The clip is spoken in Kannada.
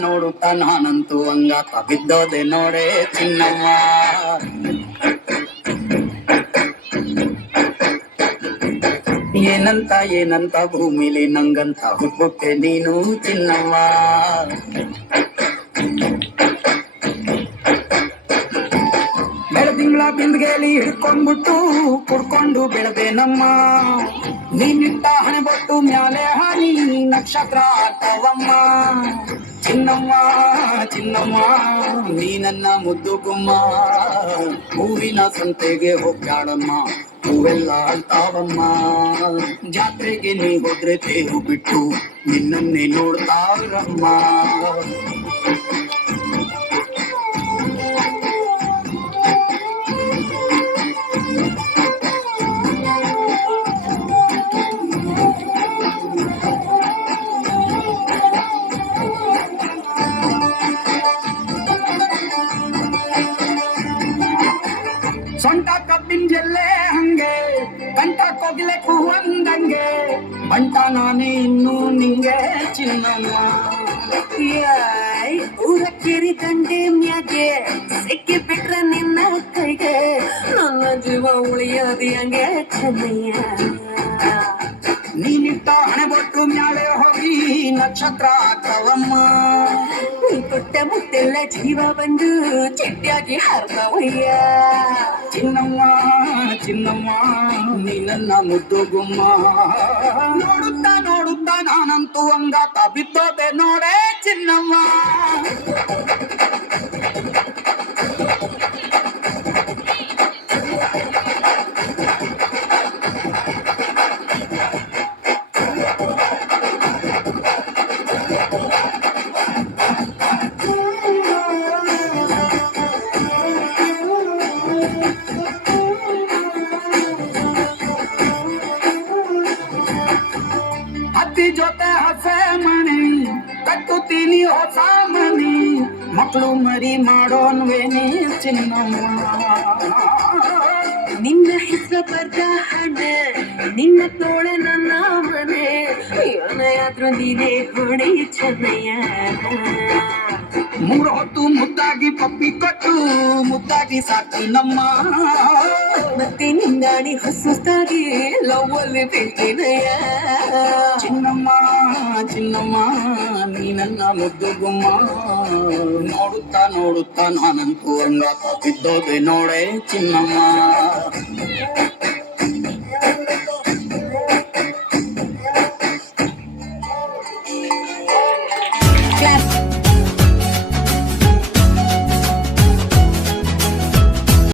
ನೋಡುತ್ತಾ ನಾನಂತೂ ಹಂಗಾತ ಬಿದ್ದೋದೆ ನೋಡೆ ಚಿನ್ನವ್ವ. ಏನಂತ ಏನಂತ ಭೂಮಿಲಿ ನಂಗಂತ ಹುಟ್ಟುತ್ತೆ ನೀನು ಚಿನ್ನವ್ವ. ಬೆಳದಿಂಗಳ ಬಿಂದ್ಗೇಲಿ ಹಿಡ್ಕೊಂಡ್ಬಿಟ್ಟು ಕುಡ್ಕೊಂಡು ಬೆಳೆದೆ ನಮ್ಮ. ನೀನಿಟ್ಟ ಹಣೆ ಮ್ಯಾಲೆ ಹಾನಿ ನಕ್ಷತ್ರ ಆಟವಮ್ಮ ಚಿನ್ನಮ್ಮ ಚಿನ್ನಮ್ಮ, ನೀ ನನ್ನ ಮುದ್ದು ಗುಮ್ಮ ಹೂವಿನ ಸಂತೆಗೆ ಹೋಗ್ಯಾಡಮ್ಮ ಹೂವೆಲ್ಲ ಅಂತಾವಮ್ಮ. ಜಾತ್ರೆಗೆ ನೀ ಹೋದ್ರೆ ತೇರು ಬಿಟ್ಟು ನಿನ್ನನ್ನೇ ನೋಡ್ತಾರಮ್ಮ ಕಂಠ ಕೊಗಿಲೆ ಕೂವಂದಂಗೆ ಬಂಟ ನಾನೇ ಇನ್ನು ನಿಂಗೆ ಚಿನ್ನಮ್ಮ ಯಾಯ್ ಊರ ಕೆರಿ ದಂಡೆ ಮ್ಯಾಗೆ ಸಿಕ್ಕಿ ಬಿಟ್ರ ನಿನ್ನ ಕೈಗೆ ನನ್ನ ಜೀವ ಉಳಿಯೋದು ಹಂಗೆ ಚೆನ್ನಯ್ಯ ನೀನಿಟ್ಟ ಹಣೆ ಬೊಟ್ಟು ಮ್ಯಾಲೆ ಹೋಗಿ ನಕ್ಷತ್ರ ಆಗ್ತಾವಮ್ಮ ನೀ ಕೊಟ್ಟ ಮುತ್ತೆಲ್ಲ ಜೀವ ಬಂದು ಚಿಟ್ಟಿಯಾಗಿ ಹರ್ದವಯ್ಯ ಚಿನ್ನಮ್ಮ ಚಿನ್ನಮ್ಮ ನೀ ನನ್ನ ಮುದ್ದು ಗುಮ್ಮ ನೋಡುತ್ತಾ ನೋಡುತ್ತಾ ನಾನಂತೂ ಹಂಗಾತ ಬಿದ್ದೋದೆ ನೋಡೆ ಚಿನ್ನಮ್ಮ ಹತ್ತಿ ಜೊತೆ ಹೊಸ ಮಣಿ ಕಟ್ಟುತ್ತೀನಿ ಹೊಸ ಮನಿ. ಮಕ್ಕಳು ಮರಿ ಮಾಡೋನ್ವೇನಿ ಚಿನ್ನಮ್ಮ ನಿನ್ನ ಹೆಸರು ಬರ್ದ ಹಣೆ ನಿನ್ನ ತೋಳ ನನ್ನ ಮನೆ. ಯೋನೆಯಾದ್ರೂ ನೀನೇ ಹೊಡಿ ಚೆನ್ನಯ್ಯ. ಮೂರು ಹೊತ್ತು ಮುದ್ದಾಗಿ ಪಪ್ಪಿ ಕೊಟ್ಟು ಮುದ್ದಾಗಿ ಸಾಕಿನಮ್ಮ ಮತ್ತೆ ನಿಂದಾಡಿ ಹೊಸದಾಗಿ ಲವ್ ಅಲ್ಲಿ ಬೀಳ್ತೀನಯ್ಯ ಚಿನ್ನಮ್ಮ ಚಿನ್ನಮ್ಮ ನೀ ನನ್ನ ಮುದ್ದು ಗುಮ್ಮ ನೋಡುತ್ತಾ ನೋಡುತ್ತಾ ನಾನಂತೂ ಹಂಗಾತ ಬಿದ್ದೋದೆ ನೋಡೆ ಚಿನ್ನಮ್ಮ